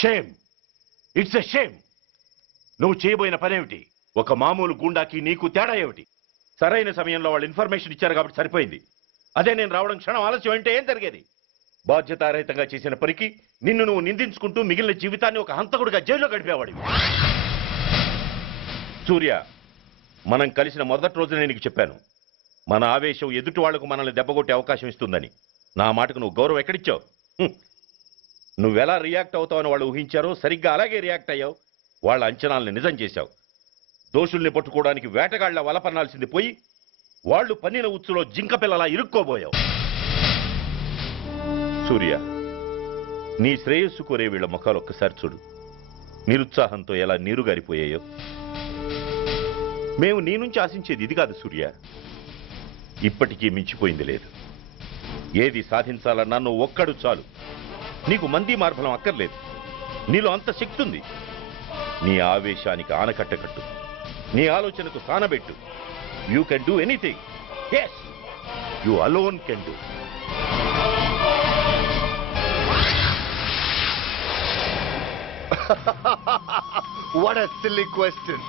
Shame, it's a shame. నువ్వు చేయబోయిన పనేమిటి? ఒక మామూలు గుండాకి నీకు తేడా ఏమిటి? సరైన సమయంలో వాళ్ళు ఇన్ఫర్మేషన్ ఇచ్చారు కాబట్టి సరిపోయింది. అదే నేను రావడం క్షణం ఆలస్యం అంటే ఏం జరిగేది? బాధ్యతారహితంగా చేసిన పనికి నిన్ను నువ్వు నిందించుకుంటూ మిగిలిన జీవితాన్ని ఒక హంతకుడిగా జైల్లో గడిపేవాడివి. సూర్య, మనం కలిసిన మొదటి రోజునే నీకు చెప్పాను, మన ఆవేశం ఎదుటి వాళ్లకు మనల్ని దెబ్బగొట్టే అవకాశం ఇస్తుందని. నా మాటకు నువ్వు గౌరవం ఎక్కడిచ్చావు? నువ్వెలా రియాక్ట్ అవుతావని వాళ్ళు ఊహించారో సరిగ్గా అలాగే రియాక్ట్ అయ్యావు. వాళ్ళ అంచనాల్ని నిజం చేశావు. దోషుల్ని పట్టుకోవడానికి వేటగాళ్ల వలపన్నాల్సింది పోయి వాళ్ళు పన్నిన ఉచ్చులో జింక పిల్లలా ఇరుక్కోబోయావు. సూర్య, నీ శ్రేయస్సు కోరే వీళ్ళ ముఖాలు ఒక్కసారి చూడు. నిరుత్సాహంతో ఎలా నీరుగారిపోయాయో. మేము నీ నుంచి ఆశించేది ఇది కాదు సూర్య. ఇప్పటికీ మించిపోయింది లేదు. ఏది సాధించాలన్నా నువ్వు ఒక్కడు చాలు. నీకు మంది మార్బలం అక్కర్లేదు. నీలో అంత శక్తి ఉంది. నీ ఆవేశానికి ఆనకట్ట కట్టు, నీ ఆలోచనకు సానబెట్టు. You can do anything. yes, you alone can do. What a silly question.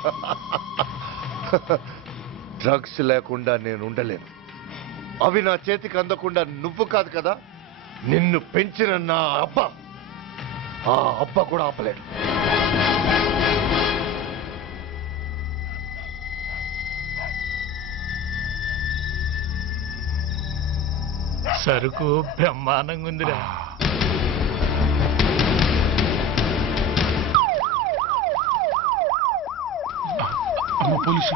Drugs లేకుండా నేను ఉండలేను. అవి నా చేతికి అందకుండా నువ్వు కాదు కదా, నిన్ను పెంచిన నా అబ్బ, ఆ అబ్బ కూడా ఆపలేడు. సరుకు బ్రహ్మాండంగా ఉందిరా. పోలీసు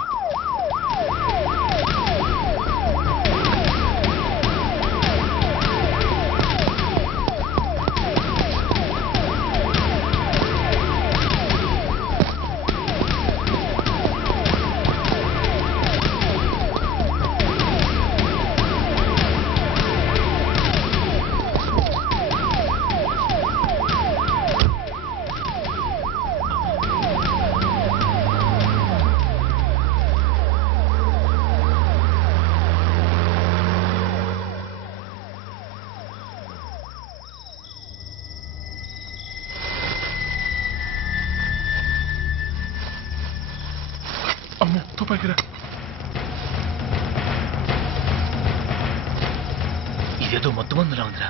ఇదేదో మొత్తం మందులా ఉందిరా.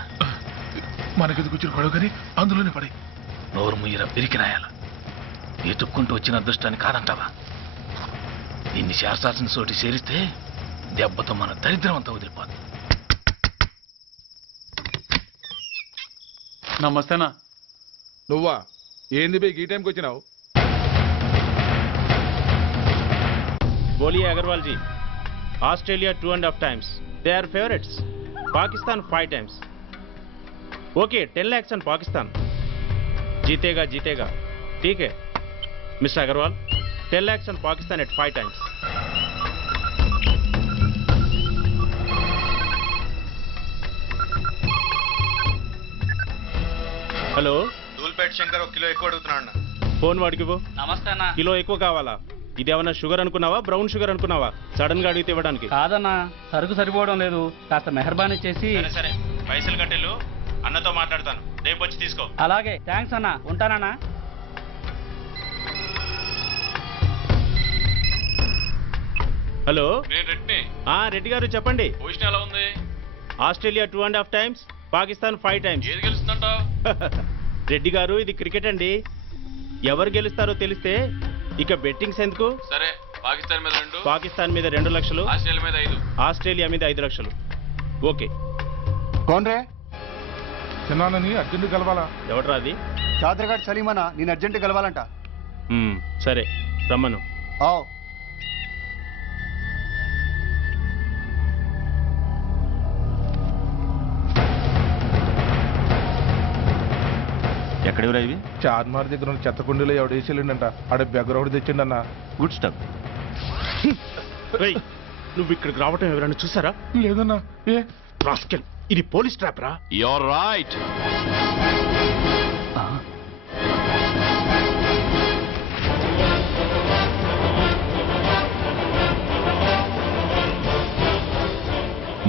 మనకెందుకు వచ్చిన గొడవ కానీ అందులోనే పడి నోరు ముయ్యరా పిరికినాయాల. ఎత్తుక్కుంటూ వచ్చిన అదృష్టాన్ని కాదంటావా? దీన్ని చేర్చాల్సిన చోటి చేరిస్తే దెబ్బతో మన దరిద్రం అంతా వదిలిపోతుంది. నమస్తేనా. నువ్వా? ఏంది బే ఈ టైంకి వచ్చినావు? बोलिए Agarwal ji. Australia 2.5 times. They are favorites. Pakistan 5 times. Okay, 10 lakhs on Pakistan. जीतेगा जीतेगा. ठीक है mister Agarwal. 10 lakhs on Pakistan at 5 times. Hello, Dhoolpet Shankar 1 kilo ఎక్కువ అడుగుతున్నాడు. ఫోన్ వాడికి పో. నమస్తే అన్న. కిలో ఎక్కువ కావాలా? ఇదేమన్నా షుగర్ అనుకున్నావా, బ్రౌన్ షుగర్ అనుకున్నావా? సడన్ గా అడిగితే ఇవ్వడానికి కాదన్నా, సరుకు సరిపోవడం లేదు. కాస్త మెహర్బానీ చేసి. సరే, పైసలు కట్టెలు. అన్నతో మాట్లాడతాను, రేపు వచ్చి తీసుకో. అలాగే, థ్యాంక్స్ అన్న. ఉంటానన్నా. హలో, రెడ్డి. రెడ్డి గారు చెప్పండి. పొజిషన్ ఎలా ఉంది? Australia 2.5 times, Pakistan 5 times. ఏది గెలుస్తుందంట? రెడ్డి గారు, ఇది క్రికెట్ అండి. ఎవరు గెలుస్తారో తెలిస్తే ఇక బెట్టింగ్స్ ఎందుకు? సరే, పాకిస్తాన్ మీద 2, పాకిస్తాన్ మీద 2 లక్షలు, ఆస్ట్రేలియా మీద 5, ఆస్ట్రేలియా మీద 5 లక్షలు. ఓకే. కోన్రే? చిన్నానని అర్జెంట్ కలవాలా? ఎవడ్రా అది? చాదరగాడ్ సలీమనా, నేను అర్జెంట్ కలవాలంట. సరే, రమ్మను. ఎక్కడెవరా ఇవి? చార్మార్ దగ్గర ఉన్న చెత్త కుండీలో ఎవడు వేసేళ్ళంట. ఆడ బెగ్గరొకటి తెచ్చిండన్నా. Good stuff. నువ్వు ఇక్కడికి రావటం ఎవరైనా చూసారా? లేదన్నా. ఏ రాస్కెల్, ఇది పోలీస్ ట్రాప్ రా. You're right.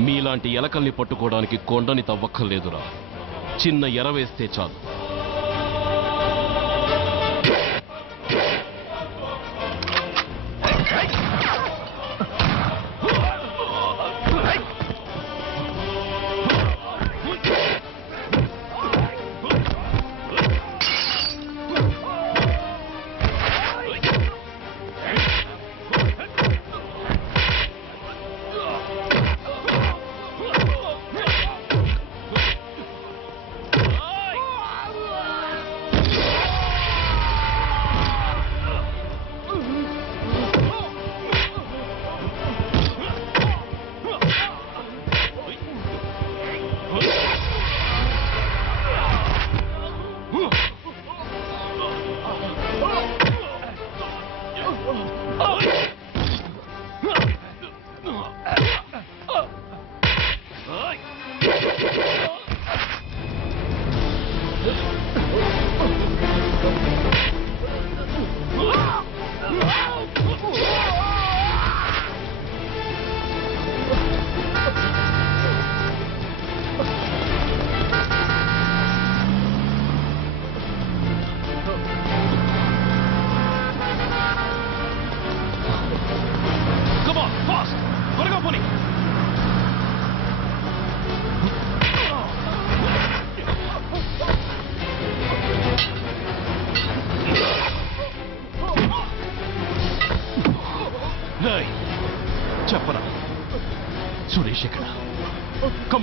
మీలాంటి ఎలకల్ని పట్టుకోవడానికి కొండని తవ్వక్కర్లేదురా. చిన్న ఎర వేస్తే చాలు.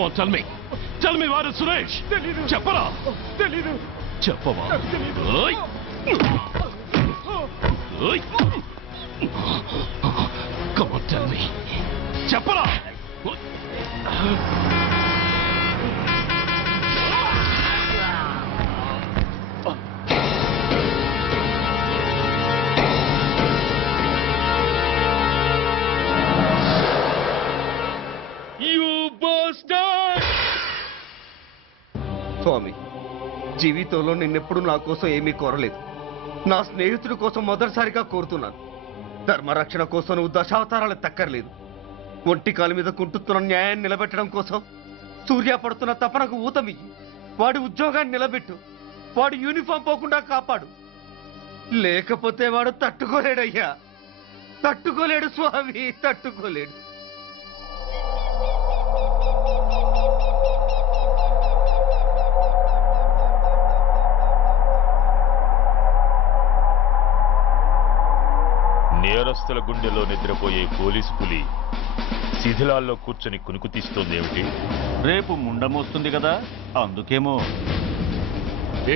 Come on, tell me. Tell me where is Suresh? చెప్పరా? చెప్పవా? ఓయ్! ఓయ్! Come on, tell me. చెప్పరా? స్వామి, జీవితంలో నిన్నెప్పుడు నా కోసం ఏమీ కోరలేదు. నా స్నేహితుడి కోసం మొదటిసారిగా కోరుతున్నాను. ధర్మరక్షణ కోసం నువ్వు దశావతారాలు తక్కర్లేదు. ఒంటి కాలు మీద కుంటుతున్న న్యాయాన్ని నిలబెట్టడం కోసం సూర్య పడుతున్న తపనకు ఊతమియ్యి. వాడి ఉద్యోగాన్ని నిలబెట్టు. వాడు యూనిఫామ్ పోకుండా కాపాడు. లేకపోతే వాడు తట్టుకోలేడయ్యా. తట్టుకోలేడు స్వామి, తట్టుకోలేడు. నేరస్తుల గుండెలో నిద్రపోయే పోలీసు పులి శిథిలాల్లో కూర్చొని కునుకు తీస్తోందేమిటి? రేపు ముండమొస్తుంది కదా, అందుకేమో.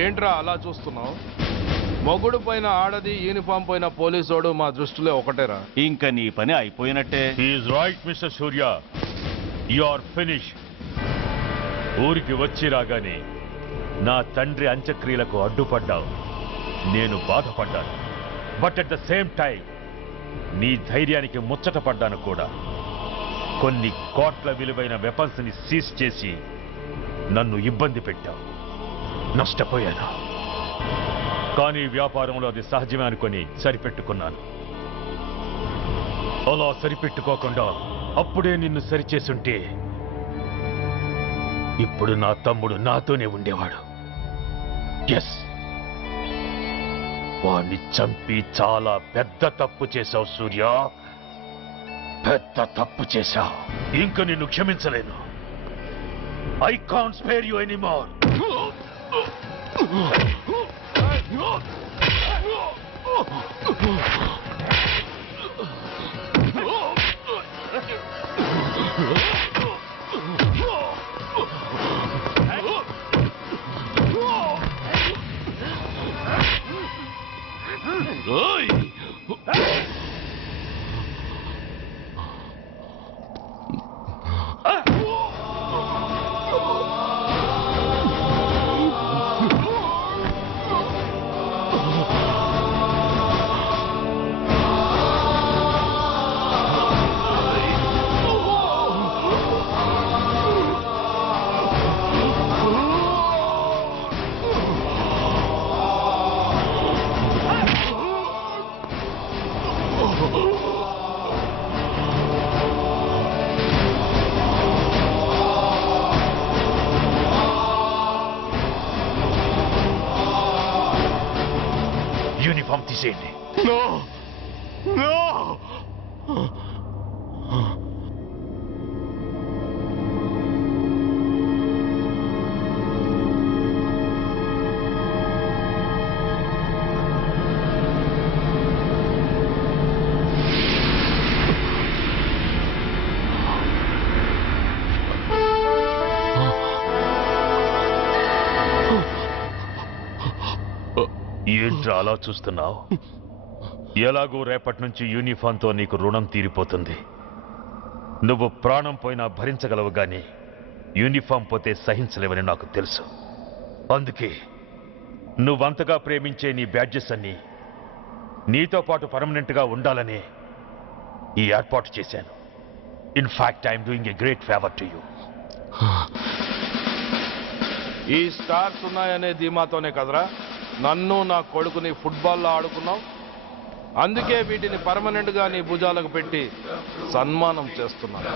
ఏంట్రా అలా చూస్తున్నావు? మొగుడు పైన ఆడది, యూనిఫామ్ పైన పోలీసోడు మా దృష్టిలో ఒకటేరా. ఇంకా నీ పని అయిపోయినట్టే. Is right mister Surya, you are finish. ఊరికి వచ్చి రాగానే నా తండ్రి అంత్యక్రియలకు అడ్డుపడ్డావు. నేను బాధపడ్డాను. But at the same time నీ ధైర్యానికి ముచ్చట పడ్డాను కూడా. కొన్ని కోట్ల విలువైన వెపన్స్ ని సీజ్ చేసి నన్ను ఇబ్బంది పెట్టావు. నష్టపోయాను. కానీ వ్యాపారంలో అది సహజమే అనుకొని సరిపెట్టుకున్నాను. అలా సరిపెట్టుకోకుండా అప్పుడే నిన్ను సరిచేసుంటే ఇప్పుడు నా తమ్ముడు నాతోనే ఉండేవాడు. ఎస్, వాణ్ణి చంపి చాలా పెద్ద తప్పు చేశావు సూర్య. పెద్ద తప్పు చేశావు. ఇంక నిన్ను క్షమించలేను. I can't spare you anymore. Uniform తీసేయండి. ఏంట్రా అలా చూస్తున్నావు? ఎలాగూ రేపటి నుంచి యూనిఫామ్తో నీకు రుణం తీరిపోతుంది. నువ్వు ప్రాణం పోయినా భరించగలవు గాని యూనిఫామ్ పోతే సహించలేవని నాకు తెలుసు. అందుకే నువ్వంతగా ప్రేమించే నీ బ్యాడ్జెస్ అన్ని నీతో పాటు పర్మనెంట్గా ఉండాలని ఈ ఏర్పాటు చేశాను. In fact I'm doing a great favour to you. ఈ స్టార్స్ ఉన్నాయనే ధీమాతోనే కదరా నన్ను నా కొడుకుని ఫుట్బాల్లో ఆడుకున్నావు. అందుకే వీటిని పర్మనెంట్ గా నీ భుజాలకు పెట్టి సన్మానం చేస్తున్నాను.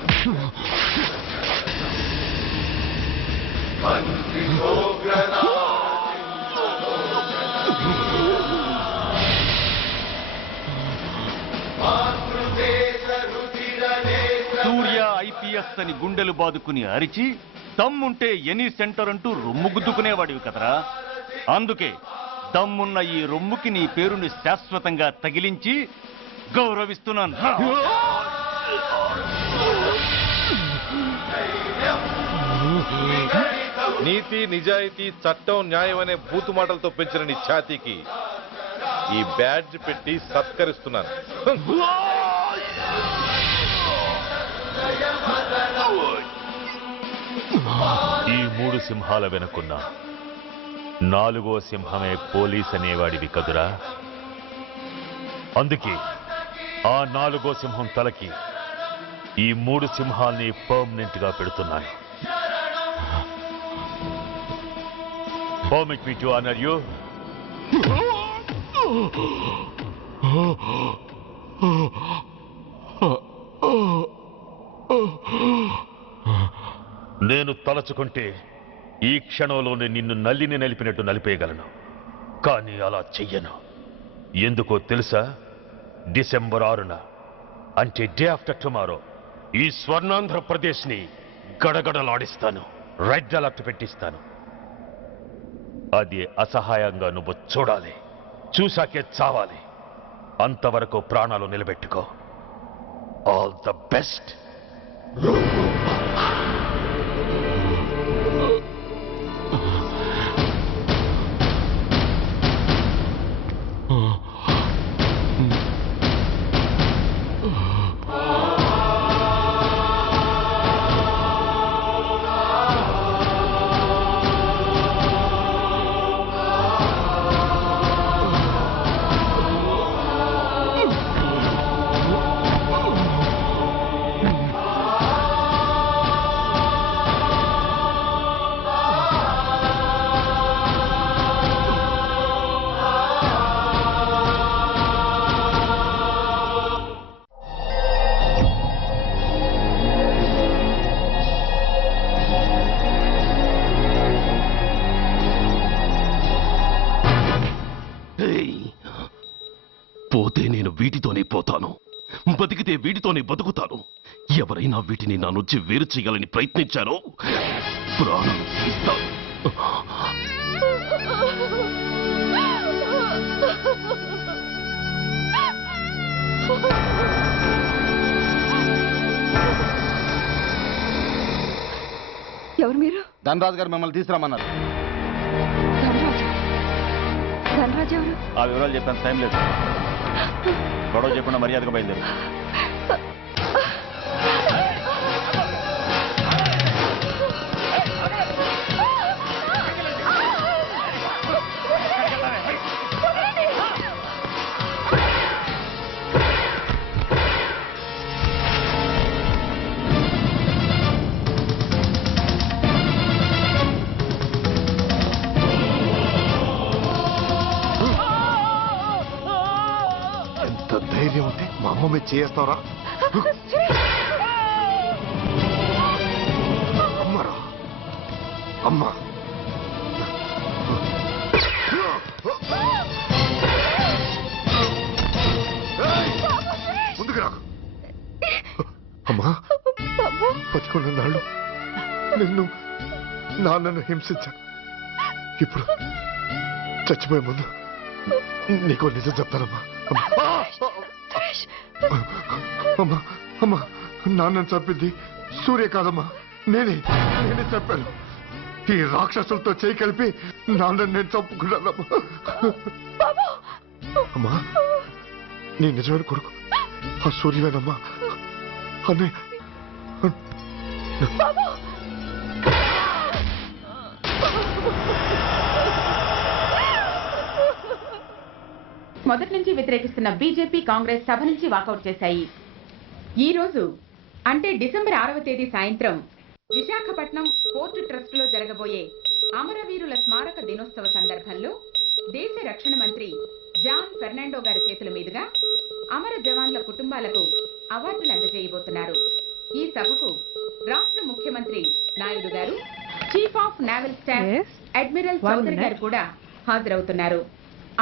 సూర్య ఐపీఎస్ అని గుండెలు బాదుకుని అరిచి దమ్ముంటే ఎనీ సెంటర్ అంటూ రొమ్ము గుద్దుకునేవాడివి కదరా. అందుకే దమ్మున్న ఈ రొమ్ముకి నీ పేరుని శాశ్వతంగా తగిలించి గౌరవిస్తున్నాను. నీతి నిజాయితీ చట్టం న్యాయం అనే బూతు మాటలతో పెంచిన నీ ఛాతీకి ఈ బ్యాడ్జ్ పెట్టి సత్కరిస్తున్నాను. ఈ 3 సింహాల వెనుకున్న 4వ సింహమే పోలీస్ అనేవాడివి కదురా. అందుకే ఆ 4వ సింహం తలకి ఈ 3 సింహాల్ని పర్మనెంట్ గా పెడుతున్నాను. Permit me to honor you. నేను తలచుకుంటే ఈ క్షణంలోనే నిన్ను నల్లిని నలిపినట్టు నలిపేయగలను. కానీ అలా చెయ్యను. ఎందుకో తెలుసా? డిసెంబర్ 6న అంటే డే ఆఫ్టర్ టుమారో ఈ స్వర్ణాంధ్రప్రదేశ్ ని గడగడలాడిస్తాను. రెడ్ అలర్ట్ పెట్టిస్తాను. అది అసహాయంగా నువ్వు చూడాలి. చూశాకే చావాలి. అంతవరకు ప్రాణాలు నిలబెట్టుకో. All the best. పోతే నేను వీటితోనే పోతాను, బతికితే వీటితోనే బతుకుతాను. ఎవరైనా వీటిని నా నుంచి వేరు చేయాలని ప్రయత్నించారో ప్రాణాలు తీస్తాను. ఎవరు మీరు? ధనరాజు గారు మిమ్మల్ని తీసుకురామన్నారు. ధనరాజు ఎవరు? ఆ వివరాలు చెప్పాను, టైం లేదు. గొడవ చెప్పకుండా మర్యాదగా బయలుదేరు. ధైర్యం ఉంటే మా అమ్మ మీద చేస్తావరా? అమ్మరా అమ్మ, ముందుకు రా అమ్మా. బతికున్న నాళ్ళు నిన్ను నాన్నను హింసించాను. ఇప్పుడు చచ్చిపోయే ముందు నీకు నిజం చెప్తానమ్మా. అమ్మా అమ్మా, నాన్నని చంపింది సూర్య కాదమ్మా, నేనే చంపాను. ఈ రాక్షసులతో చేయి కలిపి నాన్నని నేను చంపుకున్నానమ్మా. అమ్మా, నీ నిజమైన కొడుకు ఆ సూర్యవేనమ్మా. అన్నయ్య మొదటి నుంచి వ్యతిరేకిస్తున్న బీజేపీ, కాంగ్రెస్ సభ నుంచి వాకౌట్ చేశాయి. ఈ రోజు అంటే డిసెంబర్ 6వ తేదీ సాయంత్రం విశాఖపట్నం పోర్టు ట్రస్ట్ లో జరగబోయే అమరవీరుల స్మారక దినోత్సవ సందర్భంలో దేశ రక్షణ మంత్రి జాన్ ఫెర్నాండో గారి చేతుల మీదుగా అమర జవాన్ల కుటుంబాలకు అవార్డులు అందజేయబోతున్నారు. ఈ సభకు రాష్ట్ర ముఖ్యమంత్రి నాయుడు గారు, chief of naval staff admiral Chaudhary గారు కూడా హాజరవుతున్నారు.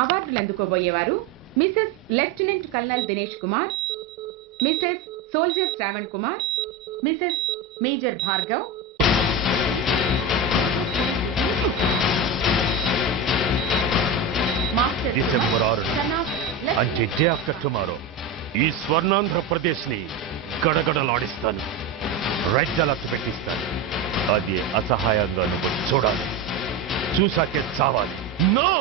అవార్డులు అందుకోబోయేవారు Mrs lieutenant colonel Dinesh Kumar, Mrs soldier Shravan Kumar, Mrs major Bhargav, December 6 అంటే డే ఆఫ్టర్ టుమారో ఈ స్వర్ణాంధ్రప్రదేశ్ ని గడగడలాడిస్తాను. రెడ్ అలర్ట్ పెట్టిస్తాను. అది అసహాయంగా నువ్వు చూడాలి, చూసాకే చావాలి. నో!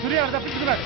సూర్య తప్పించుకున్నాడు.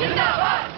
జిందాబాద్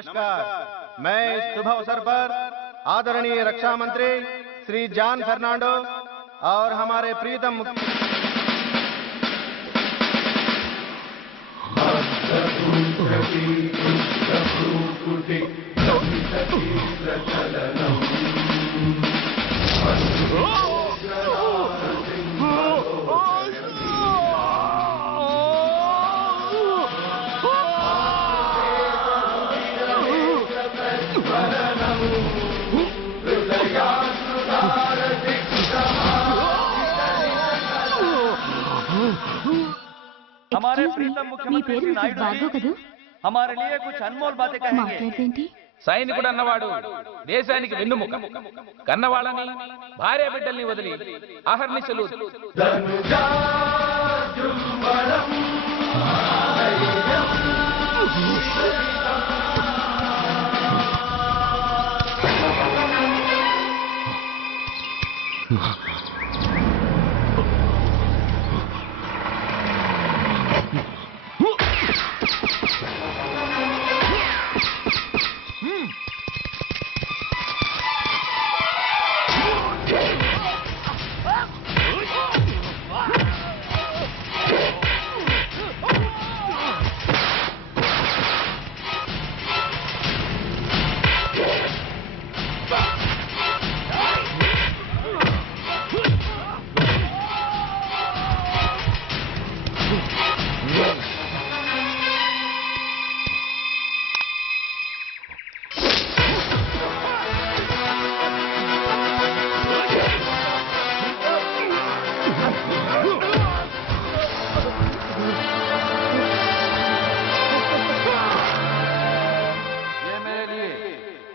नमस्कार। मैं इस शुभ अवसर पर आदरणीय रक्षा मंत्री श्री जॉन फर्नांडो और हमारे प्रीतम हमारे प्रीतम मुख्यमंत्री श्री नायडू जी हमारे लिए कुछ अनमोल बातें कहेंगे। సైనికుడు అన్నవాడు దేశానికి వెన్నుముక. కన్నవాళ్ళని భార్య బిడ్డల్ని వదిలి అహర్నిశలు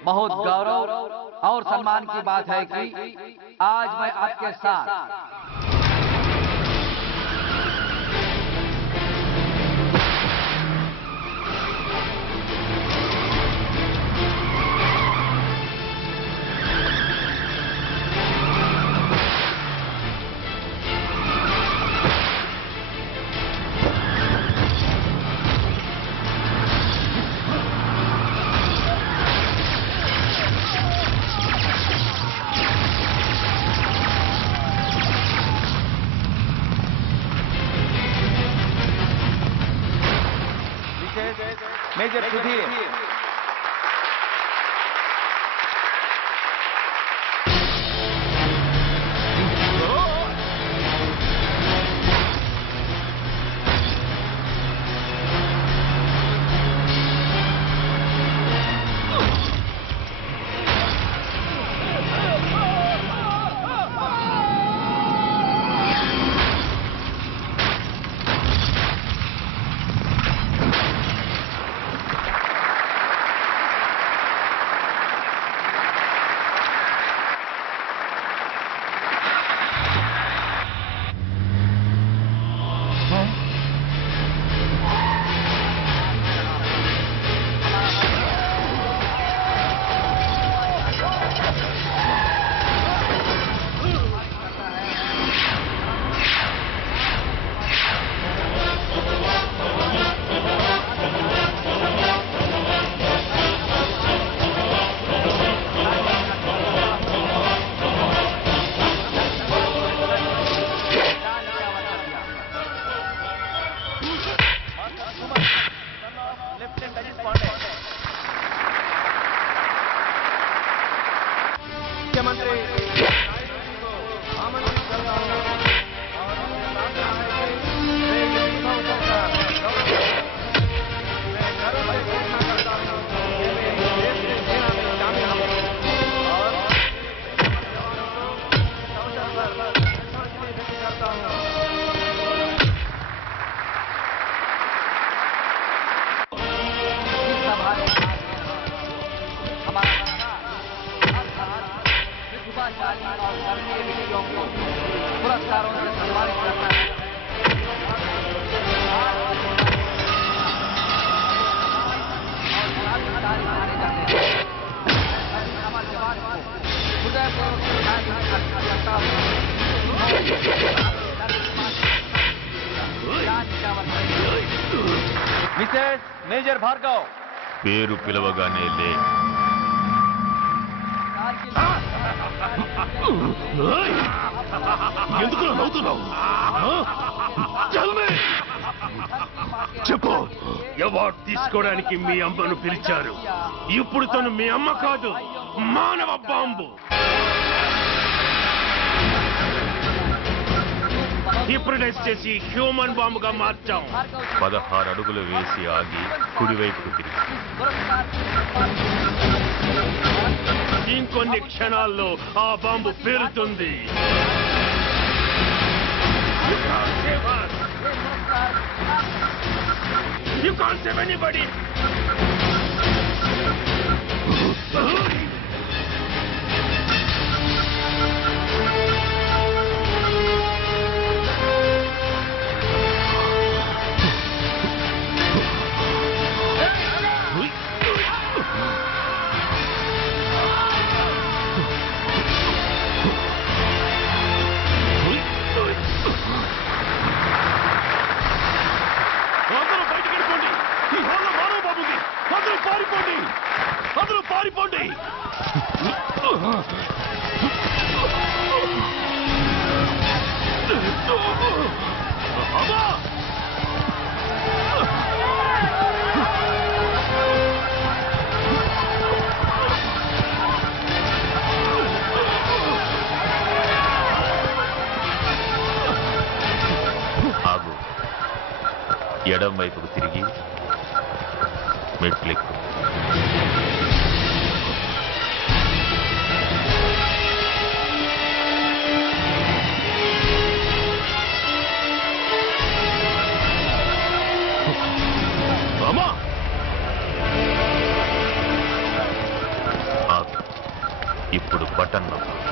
बहुत गौरव और सम्मान की बात है कि आज मैं आपके साथ major Sudhir Mrs major Bhargav పేరు పిలవగానే లే. ఎందుకు నవ్వుతున్నావు? చెప్పు. అవార్డు తీసుకోవడానికి మీ అమ్మను పిలిచారు. ఇప్పుడు తను మీ అమ్మ కాదు, మానవ బాంబు. ఇప్పుడు టెస్ట్ చేసి హ్యూమన్ బాంబుగా మార్చాం. 16 అడుగులు వేసి ఆగి కుడివైపుకు తిరిగి. ఇంకొన్ని క్షణాల్లో ఆ bomb పేలుతుంది. You can't save anybody. అందరూ పారిపోండి. ఆగు. ఎడం వైపుకు తిరిగి మెట్లెక్కు. ఇప్పుడు బటన్ నొక్కు.